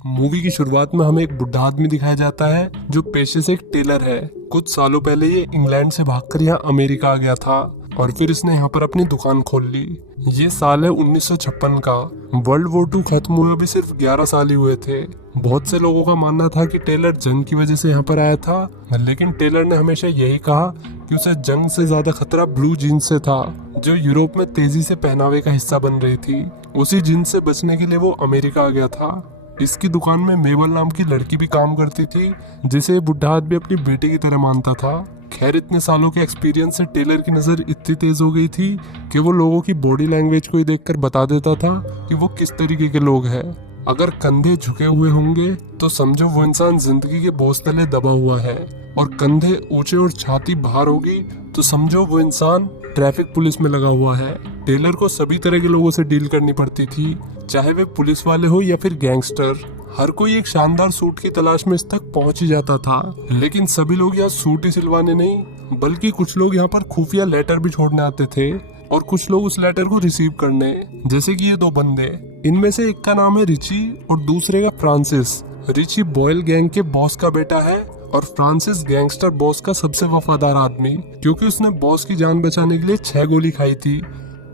Movie की शुरुआत में हमें एक बुढ़ा आदमी दिखाया जाता है जो पेशे से एक टेलर है। कुछ सालों पहले ये इंग्लैंड से भागकर यहाँ अमेरिका आ गया था और फिर इसने यहाँ पर अपनी दुकान खोल ली। ये साल है 1956 का। वर्ल्ड वॉर 2 खत्म हुए भी सिर्फ 11 साल ही हुए थे। बहुत से लोगों का मानना था कि टेलर जंग की वजह से यहाँ पर आया था, लेकिन टेलर ने हमेशा यही कहा कि उसे जंग से ज्यादा खतरा ब्लू जीन्स से था, जो यूरोप में तेजी से पहनावे का हिस्सा बन रही थी। उसी जीन्स से बचने के लिए वो अमेरिका आ गया था। इसकी दुकान में मेबल नाम की लड़की भी काम करती थी, जिसे बुढ़ा आदमी अपनी बेटी की तरह मानता था। खैर, इतने सालों के एक्सपीरियंस से टेलर की नज़र इतनी तेज हो गई थी कि वो लोगों की बॉडी लैंग्वेज को ही देखकर बता देता था कि वो किस तरीके के लोग हैं। अगर कंधे झुके हुए होंगे तो समझो वो इंसान जिंदगी के बोझ तले दबा हुआ है, और कंधे ऊंचे और छाती बाहर होगी तो समझो वो इंसान ट्रैफिक पुलिस में लगा हुआ है। टेलर को सभी तरह के लोगों से डील करनी पड़ती थी, चाहे वे पुलिस वाले हो या फिर गैंगस्टर। हर कोई एक शानदार सूट की तलाश में इस तक पहुंच ही जाता था, लेकिन सभी लोग यहाँ सूट ही सिलवाने नहीं, बल्कि कुछ लोग यहाँ पर खुफिया लेटर भी छोड़ने आते थे और कुछ लोग उस लेटर को रिसीव करने। जैसे कि ये दो बंदे, इनमें से एक का नाम है रिची और दूसरे का फ्रांसिस। रिची बॉयल गैंग के बॉस का बेटा है और फ्रांसिस गैंगस्टर बॉस का सबसे वफादार आदमी, क्योंकि उसने बॉस की जान बचाने के लिए 6 गोली खाई थी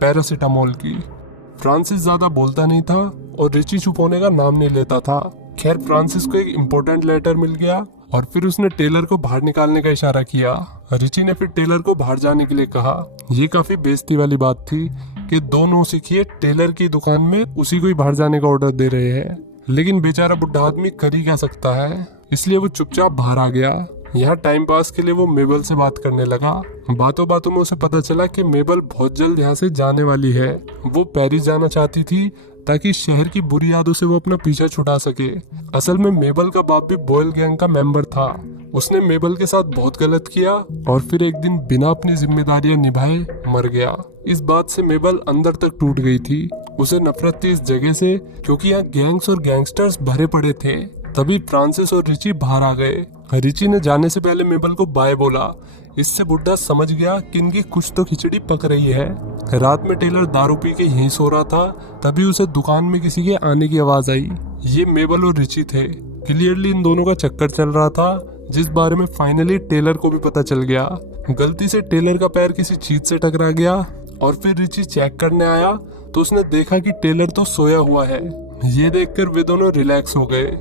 पैरासिटामोल की। फ्रांसिस ज्यादा बोलता नहीं था और रिची चुप होने का नाम नहीं लेता था। खैर, फ्रांसिस को एक इम्पोर्टेंट लेटर मिल गया और फिर उसने टेलर को बाहर निकालने का इशारा किया। रिची ने फिर टेलर को बाहर जाने के लिए कहा। ये काफी बेइज्जती वाली बात थी कि 2 नौसिखिए टेलर की दुकान में उसी को ही बाहर जाने का ऑर्डर दे रहे हैं, लेकिन बेचारा बुढ़ा आदमी कर ही क्या सकता है, इसलिए वो चुपचाप बाहर आ गया। यहाँ टाइम पास के लिए वो मेबल से बात करने लगा। बातों बातों में उसे पता चला कि मेबल बहुत जल्द यहाँ से जाने वाली है। वो पेरिस जाना चाहती थी ताकि शहर की बुरी यादों से वो अपना पीछा छुड़ा सके। असल में मेबल का बाप भी बॉयल गैंग का मेंबर था। उसने मेबल के साथ बहुत गलत किया और फिर एक दिन बिना अपनी जिम्मेदारियां निभाए मर गया। इस बात से मेबल अंदर तक टूट गई थी। उसे नफरत थी इस जगह से, क्योंकि यहाँ गैंग्स और गैंगस्टर्स भरे पड़े थे। तभी फ्रांसिस और रिची बाहर आ गए। रिची ने जाने से पहले मेबल को बाय बोला। इससे बुढ़ा समझ गया कि इनकी कुछ तो खिचड़ी पक रही है। रात में टेलर दारू पी के यहीं सो रहा था, तभी उसे दुकान में किसी के आने की आवाज आई। ये मेबल और रिची थे। क्लियरली इन दोनों का चक्कर चल रहा था, जिस बारे में फाइनली टेलर को भी पता चल गया। गलती से टेलर का पैर किसी चीज से टकरा गया और फिर रिची चेक करने आया तो उसने देखा कि टेलर तो सोया हुआ है। ये देखकर वे दोनों रिलैक्स हो गए।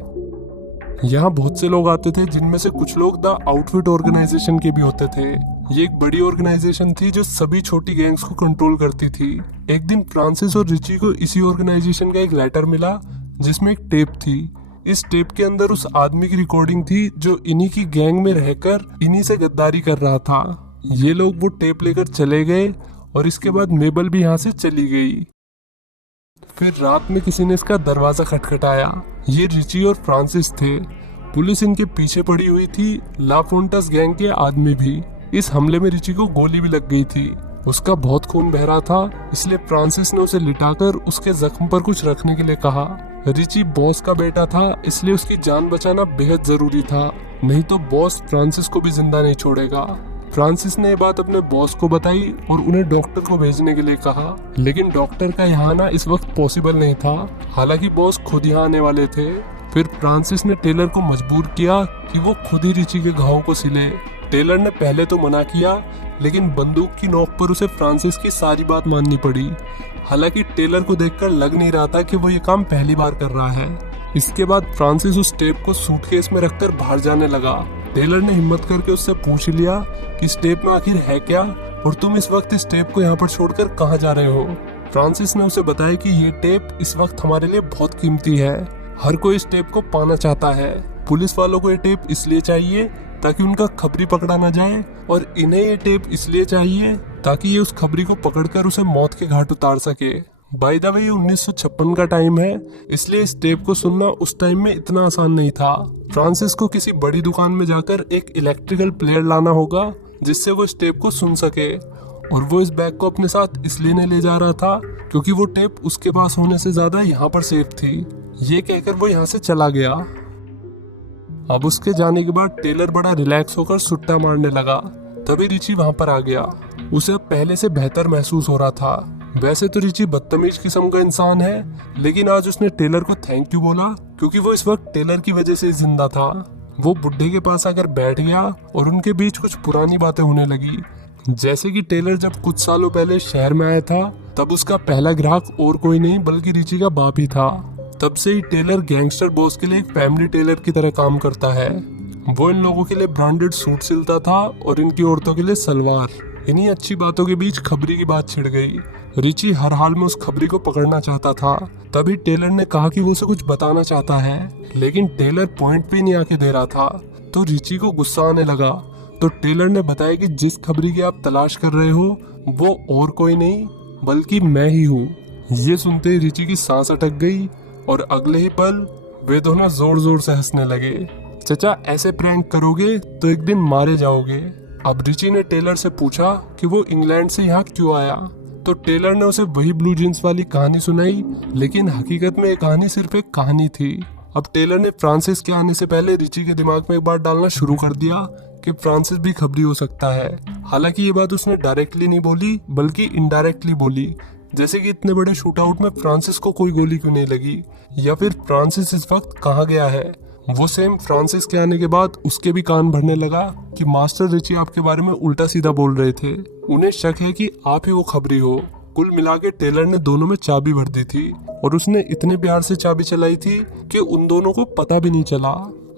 यहाँ बहुत से लोग आते थे, जिनमें से कुछ लोग द आउटफिट ऑर्गेनाइजेशन के भी होते थे। ये एक बड़ी ऑर्गेनाइजेशन थी जो सभी छोटी गैंग्स को कंट्रोल करती थी। एक दिन फ्रांसिस और रिची को इसी ऑर्गेनाइजेशन का एक लेटर मिला जिसमें एक टेप थी। इस टेप के अंदर उस आदमी की रिकॉर्डिंग थी जो इन्हीं की गैंग में रहकर इन्हीं से गद्दारी कर रहा था। ये लोग वो टेप लेकर चले गए और इसके बाद मेबल भी यहाँ से चली गई। फिर रात में किसी ने इसका दरवाजा खटखटाया। ये रिची और फ्रांसिस थे। पुलिस इनके पीछे पड़ी हुई थी, लाफोंटस गैंग के आदमी भी। इस हमले में रिची को गोली भी लग गई थी। उसका बहुत खून बह रहा था, इसलिए फ्रांसिस ने उसे लिटाकर उसके जख्म पर कुछ रखने के लिए कहा। रिची बॉस का बेटा था, इसलिए उसकी जान बचाना बेहद जरूरी था, नहीं तो बॉस फ्रांसिस को भी जिंदा नहीं छोड़ेगा। फ्रांसिस ने ये बात अपने बॉस को बताई और उन्हें डॉक्टर को भेजने के लिए कहा, लेकिन डॉक्टर का यहाँ आना इस वक्त पॉसिबल नहीं था। हालांकि बॉस खुद यहाँ आने वाले थे। फिर फ्रांसिस ने टेलर को मजबूर किया कि वो खुद ही रिची के घावों को सिले। टेलर ने पहले तो मना किया, लेकिन बंदूक की नोक पर उसे फ्रांसिस की सारी बात माननी पड़ी। हालांकि टेलर को देखकर लग नहीं रहा था कि वो ये काम पहली बार कर रहा है। इसके बाद फ्रांसिस उस टेप को सूटकेस में रखकर बाहर जाने लगा। टेलर ने हिम्मत करके उससे पूछ लिया कि इस टेप में आखिर है क्या और तुम इस वक्त इस टेप को यहाँ पर छोड़कर कहाँ जा रहे हो। फ्रांसिस ने उसे बताया कि ये टेप इस वक्त हमारे लिए बहुत कीमती है। हर कोई इस टेप को पाना चाहता है। पुलिस वालों को ये टेप इसलिए चाहिए ताकि उनका खबरी पकड़ा ना जाए, और इन्हें ये टेप इसलिए चाहिए ताकि ये उस खबरी को पकड़कर उसे मौत के घाट उतार सके। बाय द वे, ये 1956 का टाइम है, इसलिए इस टेप को सुनना उस टाइम में इतना आसान नहीं था। फ्रांसिस को किसी बड़ी दुकान में जाकर एक इलेक्ट्रिकल प्लेयर लाना होगा जिससे वो इस टेप को सुन सके, और वो इस बैग को अपने साथ इसलिए नहीं ले जा रहा था क्योंकि वो टेप उसके पास होने से ज्यादा यहाँ पर सेफ थी। ये कहकर वो यहाँ से चला गया। अब उसके जाने के बाद टेलर बड़ा रिलैक्स होकर सुट्टा मारने लगा। तभी रिची वहां पर आ गया। उसे अब पहले से बेहतर महसूस हो रहा था। वैसे तो रिची बदतमीज किस्म का इंसान है, लेकिन आज उसने टेलर को थैंक यू बोला क्योंकि वो इस वक्त टेलर की वजह से जिंदा था। वो बुढ़े के पास आकर बैठ गया और उनके बीच कुछ पुरानी बातें होने लगी। जैसे कि टेलर जब कुछ सालों पहले शहर में आया था तब उसका पहला ग्राहक और कोई नहीं बल्कि रिची का बाप ही था। तब से ही टेलर गैंगस्टर बॉस के लिए एक फैमिली टेलर की तरह काम करता है। वो इन लोगों के लिए ब्रांडेड सूट सिलता था और इनकी औरतों के लिए सलवार। इन्हीं अच्छी बातों के बीच खबरी की बात छिड़ गई। रिची हर हाल में उस खबरी को पकड़ना चाहता था। तभी टेलर ने कहा कि वो उसे कुछ बताना चाहता है, लेकिन टेलर पॉइंट पे नहीं आके दे रहा था। तो रिची को गुस्सा आने लगा। तो टेलर ने बताया कि जिस खबरी की आप तलाश कर रहे हो वो और कोई नहीं बल्कि मैं ही हूँ। ये सुनते ही रिची की सांस अटक गई और अगले ही पल वे दोनों जोर जोर से हंसने लगे। चचा, ऐसे प्रैंक करोगे तो एक दिन मारे जाओगे। अब रिची ने टेलर से पूछा कि वो इंग्लैंड से यहाँ क्यों आया। तो टेलर ने उसे वही ब्लू जींस वाली कहानी सुनाई, लेकिन हकीकत में ये कहानी सिर्फ एक कहानी थी। अब टेलर ने फ्रांसिस के आने से पहले रिची के दिमाग में एक बात डालना शुरू कर दिया कि फ्रांसिस भी खबरी हो सकता है। हालांकि ये बात उसने डायरेक्टली नहीं बोली बल्कि इनडायरेक्टली बोली, जैसे कि इतने बड़े शूट आउट में फ्रांसिस को कोई गोली क्यों नहीं लगी, या फिर फ्रांसिस इस वक्त कहाँ गया है। वो सेम फ्रांसिस के आने के बाद उसके भी कान भरने लगा कि मास्टर रिची आपके बारे में उल्टा सीधा बोल रहे थे। उन्हें शक है कि आप ही वो खबरी हो। कुल मिला के टेलर ने दोनों में चाबी भर दी थी और उसने इतने प्यार से चाबी चलाई थी कि उन दोनों को पता भी नहीं चला।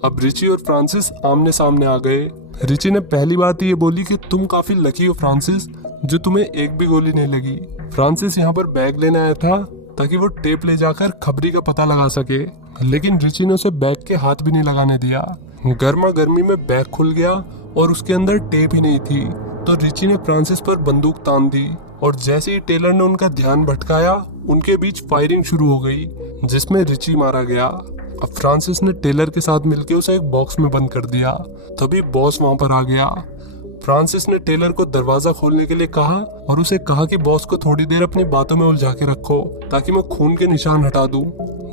अब रिची और फ्रांसिस आमने सामने आ गए। रिची ने पहली बात ये बोली कि तुम काफी लकी हो फ्रांसिस, जो तुम्हें एक भी गोली नहीं लगी। फ्रांसिस यहाँ पर बैग लेने आया था ताकि वो टेप ले जाकर खबरी का पता लगा सके, लेकिन रिची ने उसे बैग के हाथ भी नहीं लगाने दिया। गर्मा गर्मी में बैग खुल गया और उसके अंदर टेप ही नहीं थी। तो रिची ने फ्रांसिस पर बंदूक तान दी और जैसे ही टेलर ने उनका ध्यान भटकाया उनके बीच फायरिंग शुरू हो गई, जिसमें रिची मारा गया। अब फ्रांसिस ने टेलर के साथ मिलकर उसे एक बॉक्स में बंद कर दिया। तभी बॉस वहां पर आ गया। फ्रांसिस ने टेलर को दरवाजा खोलने के लिए कहा और उसे कहा कि बॉस को थोड़ी देर अपनी बातों में उलझा के रखो ताकि मैं खून के निशान हटा दूं।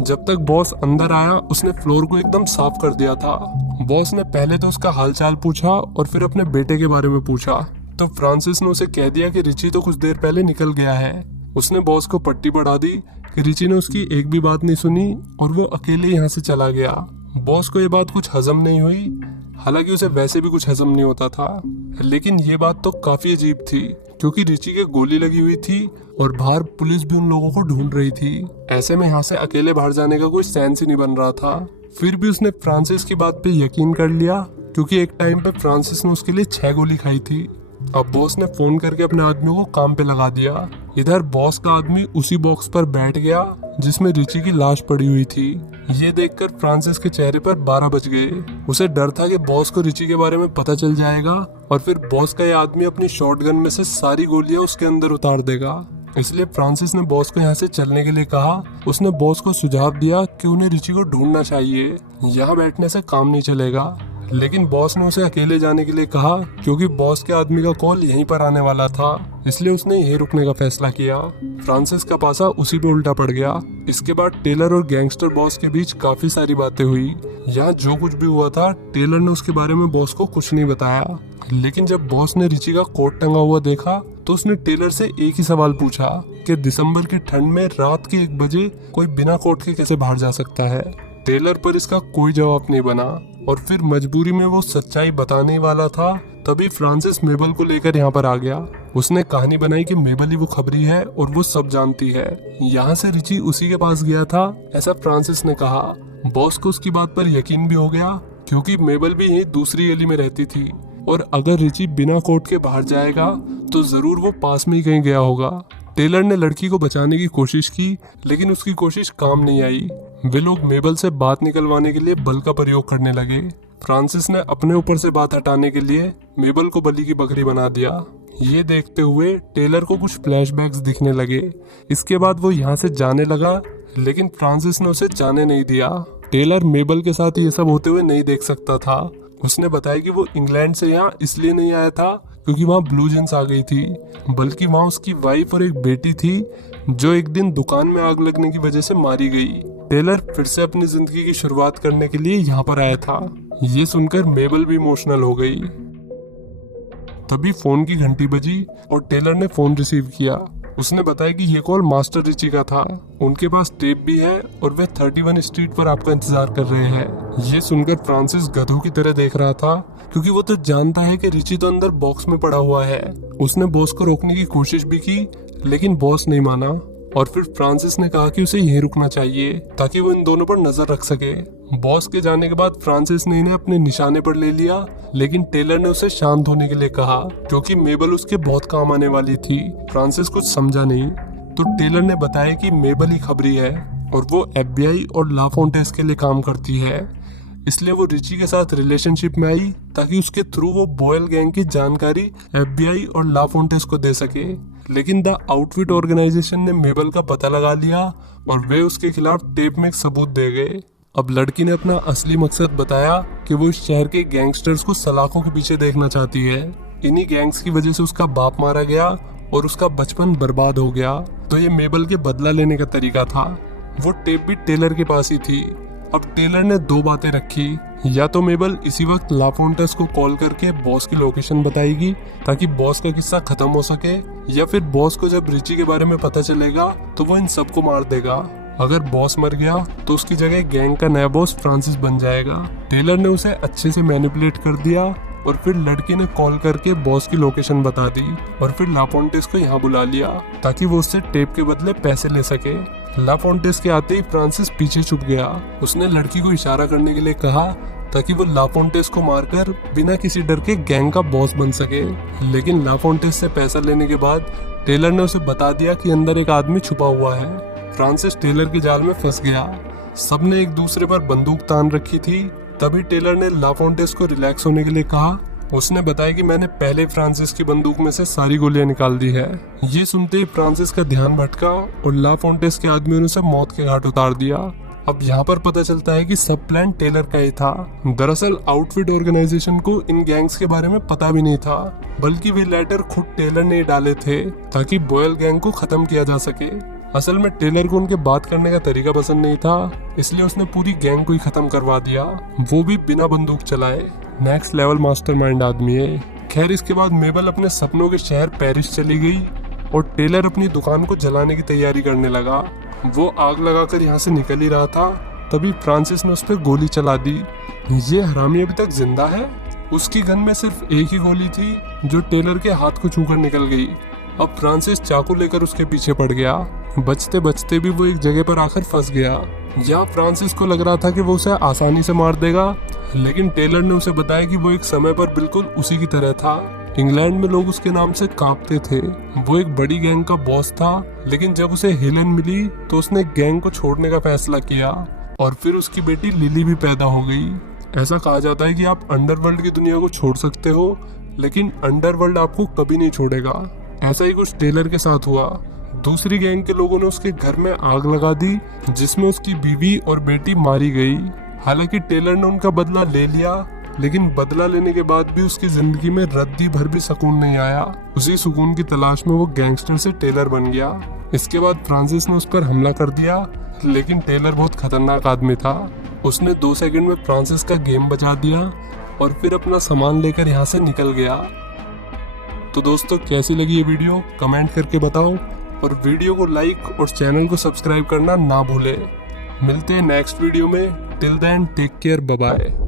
जब तक बॉस अंदर आया उसने फ्लोर को एकदम साफ कर दिया था। बॉस ने पहले तो उसका हालचाल पूछा और फिर अपने बेटे के बारे में पूछा। तो फ्रांसिस ने उसे कह दिया कि रिची तो कुछ देर पहले निकल गया है। उसने बॉस को पट्टी बढ़ा दी कि रिची ने उसकी एक भी बात नहीं सुनी और वो अकेले यहाँ से चला गया। बॉस को ये बात कुछ हजम नहीं हुई, हालांकि उसे वैसे भी कुछ हजम नहीं होता था, लेकिन ये बात तो काफी अजीब थी क्योंकि रिची के गोली लगी हुई थी और बाहर पुलिस भी उन लोगों को ढूंढ रही थी। ऐसे में यहाँ से अकेले बाहर जाने का कोई सेंस ही नहीं बन रहा था। फिर भी उसने फ्रांसिस की बात पे यकीन कर लिया क्योंकि एक टाइम पे फ्रांसिस ने उसके लिए 6 गोली खाई थी। अब बॉस ने फोन करके अपने आदमियों को काम पे लगा दिया। इधर बॉस का आदमी उसी बॉक्स पर बैठ गया जिसमें रिची की लाश पड़ी हुई थी। ये देखकर फ्रांसिस के चेहरे पर 12 बज गए। उसे डर था कि बॉस को रिची के बारे में पता चल जाएगा और फिर बॉस का ये आदमी अपनी शॉटगन में से सारी गोलियां उसके अंदर उतार देगा। इसलिए फ्रांसिस ने बॉस को यहाँ से चलने के लिए कहा। उसने बॉस को सुझाव दिया कि उन्हें रिची को ढूंढना चाहिए, यहाँ बैठने से काम नहीं चलेगा। लेकिन बॉस ने उसे अकेले जाने के लिए कहा क्योंकि बॉस के आदमी का कॉल यहीं पर आने वाला था, इसलिए उसने यहीं रुकने का फैसला किया। फ्रांसिस का पासा उसी पे उल्टा पड़ गया। इसके बाद टेलर और गैंगस्टर बॉस के बीच काफी सारी बातें हुई। यहाँ जो कुछ भी हुआ था टेलर ने उसके बारे में बॉस को कुछ नहीं बताया, लेकिन जब बॉस ने रिची का कोट टंगा हुआ देखा तो उसने टेलर से एक ही सवाल पूछा कि दिसंबर की ठंड में रात के 1 बजे कोई बिना कोट के कैसे बाहर जा सकता है। टेलर पर इसका कोई जवाब नहीं बना और फिर मजबूरी में वो सच्चाई बताने वाला था। तभी फ्रांसिस मेबल को लेकर यहाँ पर आ गया। उसने कहानी बनाई कि मेबल ही वो खबरी है और वो सब जानती है। यहाँ से रिची उसी के पास गया था, ऐसा फ्रांसिस ने कहा। बॉस को उसकी बात पर यकीन भी हो गया क्योंकि मेबल भी यही दूसरी गली में रहती थी और अगर रिची बिना कोट के बाहर जाएगा तो जरूर वो पास में ही कहीं गया होगा। टेलर ने लड़की को बचाने की कोशिश की लेकिन उसकी कोशिश काम नहीं आई। वे लोग मेबल से बात निकलवाने के लिए बल का प्रयोग करने लगे। फ्रांसिस ने अपने ऊपर से बात हटाने के लिए मेबल को बलि की बकरी बना दिया। ये देखते हुए टेलर को कुछ फ्लैशबैक्स दिखने लगे। इसके बाद वो यहाँ से जाने लगा, लेकिन फ्रांसिस ने उसे जाने नहीं दिया। टेलर मेबल के साथ ये सब होते हुए नहीं देख सकता था। उसने बताया कि वो इंग्लैंड से यहाँ इसलिए नहीं आया था क्योंकि वहाँ ब्लू जेंस आ गई थी, बल्कि वहाँ उसकी वाइफ और एक बेटी थी जो एक दिन दुकान में आग लगने की वजह से मारी गई। टेलर फिर से अपनी जिंदगी की शुरुआत करने के लिए यहाँ पर आया था। ये सुनकर मेबल भी इमोशनल हो गई। तभी फोन की घंटी बजी और टेलर ने फोन रिसीव किया। उसने बताया कि ये कॉल मास्टर रिची का था, उनके पास टेप भी है और वे 31 स्ट्रीट पर आपका इंतजार कर रहे हैं। ये सुनकर फ्रांसिस गधों की तरह देख रहा था, क्योंकि वो तो जानता है कि रिची तो अंदर बॉक्स में पड़ा हुआ है। उसने बॉस को रोकने की कोशिश भी की, लेकिन बॉस नहीं माना और फिर फ्रांसिस ने कहा कि उसे यहीं रुकना चाहिए ताकि वो इन दोनों पर नजर रख सके। बॉस के जाने के बाद फ्रांसिस ने इन्हें अपने निशाने पर ले लिया, लेकिन टेलर ने उसे शांत होने के लिए कहा, क्योंकि मेबल उसके बहुत काम आने वाली थी। फ्रांसिस कुछ समझा नहीं, तो टेलर ने बताया कि मेबल ही खबरी है और वो FBI और लाफोंटेस के लिए काम करती है, इसलिए वो रिची के साथ रिलेशनशिप में आई ताकि उसके थ्रू वो बॉयल गैंग की जानकारी FBI और लाफोंटेस को दे सके। लेकिन द आउटफिट ऑर्गेनाइजेशन ने मेबल का पता लगा लिया और वे उसके खिलाफ टेप में एक सबूत दे गए। अब लड़की ने अपना असली मकसद बताया कि वो इस शहर के गैंगस्टर्स को सलाखों के पीछे देखना चाहती है। इन्हीं गैंग्स की वजह से उसका बाप मारा गया और उसका बचपन बर्बाद हो गया, तो ये मेबल के बदला लेने का तरीका था। वो टेप भी टेलर के पास ही थी। अब टेलर ने दो बातें रखी, या तो मेबल इसी वक्त लाफोंटेस को कॉल करके बॉस की लोकेशन बताएगी ताकि बॉस का किस्सा खत्म हो सके, या फिर बॉस को जब रिची के बारे में पता चलेगा तो वो इन सबको मार देगा। अगर बॉस मर गया तो उसकी जगह गैंग का नया बॉस फ्रांसिस बन जाएगा। टेलर ने उसे अच्छे से मैनिपुलेट कर दिया और फिर लड़की ने कॉल करके बॉस की लोकेशन बता दी और फिर लाफोंटेस को यहाँ बुला लिया ताकि वो उससे टेप के बदले पैसे ले सके। लाफोंटेस के आते ही फ्रांसिस पीछे छुप गया। उसने लड़की को इशारा करने के लिए कहा ताकि वो लाफोंटेस को मारकर बिना किसी डर के गैंग का बॉस बन सके। लेकिन लाफोंटेस से पैसा लेने के बाद टेलर ने उसे बता दिया कि अंदर एक आदमी छुपा हुआ है। फ्रांसिस टेलर के जाल में फंस गया। सबने एक दूसरे पर बंदूक तान रखी थी। तभी टेलर ने लाफोंटेस को रिलैक्स होने के लिए कहा। उसने बताया कि मैंने पहले फ्रांसिस की बंदूक में से सारी गोलियां निकाल दी है। ये सुनते ही फ्रांसिस का ध्यान भटका और लाफोंटेस के आदमियों ने उसे मौत के घाट उतार दिया। अब यहाँ पर पता चलता है कि सब प्लान टेलर का ही था। दरअसल आउटफिट ऑर्गेनाइजेशन को इन गैंग्स के बारे में पता भी नहीं था, बल्कि वे लेटर खुद टेलर ने डाले थे ताकि बॉयल गैंग को खत्म किया जा सके। असल में टेलर को उनके बात करने का तरीका पसंद नहीं था, इसलिए उसने पूरी गैंग को ही खत्म करवा दिया, वो भी बिना बंदूक चलाए। नेक्स्ट लेवल मास्टरमाइंड आदमी है। खैर, इसके बाद मेबल अपने सपनों के शहर पेरिस चली गई और टेलर अपनी दुकान को जलाने की तैयारी करने लगा। वो आग लगाकर यहाँ से निकल ही रहा था, तभी फ्रांसिस ने उस पर गोली चला दी। ये हरामी अभी तक जिंदा है। उसकी गन में सिर्फ एक ही गोली थी जो टेलर के हाथ को छूकर निकल गई। अब फ्रांसिस चाकू लेकर उसके पीछे पड़ गया। बचते बचते भी वो एक जगह पर आकर फंस गया। यहाँ फ्रांसिस को लग रहा था कि वो उसे आसानी से मार देगा, लेकिन टेलर ने उसे बताया कि वो एक समय पर बिल्कुल उसी की तरह था। इंग्लैंड में लोग उसके नाम से कांपते थे। वो एक बड़ी गैंग का बॉस था, लेकिन जब उसे हेलन मिली तो उसने गैंग को छोड़ने का फैसला किया और फिर उसकी बेटी लिली भी पैदा हो गई। ऐसा कहा जाता है कि आप अंडरवर्ल्ड की दुनिया को छोड़ सकते हो, लेकिन अंडरवर्ल्ड आपको कभी नहीं छोड़ेगा। ऐसा ही कुछ टेलर के साथ हुआ। दूसरी गैंग के लोगों ने उसके घर में आग लगा दी, जिसमें उसकी बीवी और बेटी मारी गई। हालांकि टेलर ने उनका बदला ले लिया, लेकिन बदला लेने के बाद भी उसकी जिंदगी में रद्दी भर भी सुकून नहीं आया। उसी सुकून की तलाश में वो गैंगस्टर से टेलर बन गया। इसके बाद फ्रांसिस ने उस पर हमला कर दिया, लेकिन टेलर बहुत खतरनाक आदमी था। उसने 2 सेकंड में फ्रांसिस का गेम बचा दिया और फिर अपना सामान लेकर यहाँ से निकल गया। तो दोस्तों, कैसी लगी ये वीडियो कमेंट करके बताओ और वीडियो को लाइक और चैनल को सब्सक्राइब करना ना भूले। मिलते हैं नेक्स्ट वीडियो में। Till then take care, bye bye.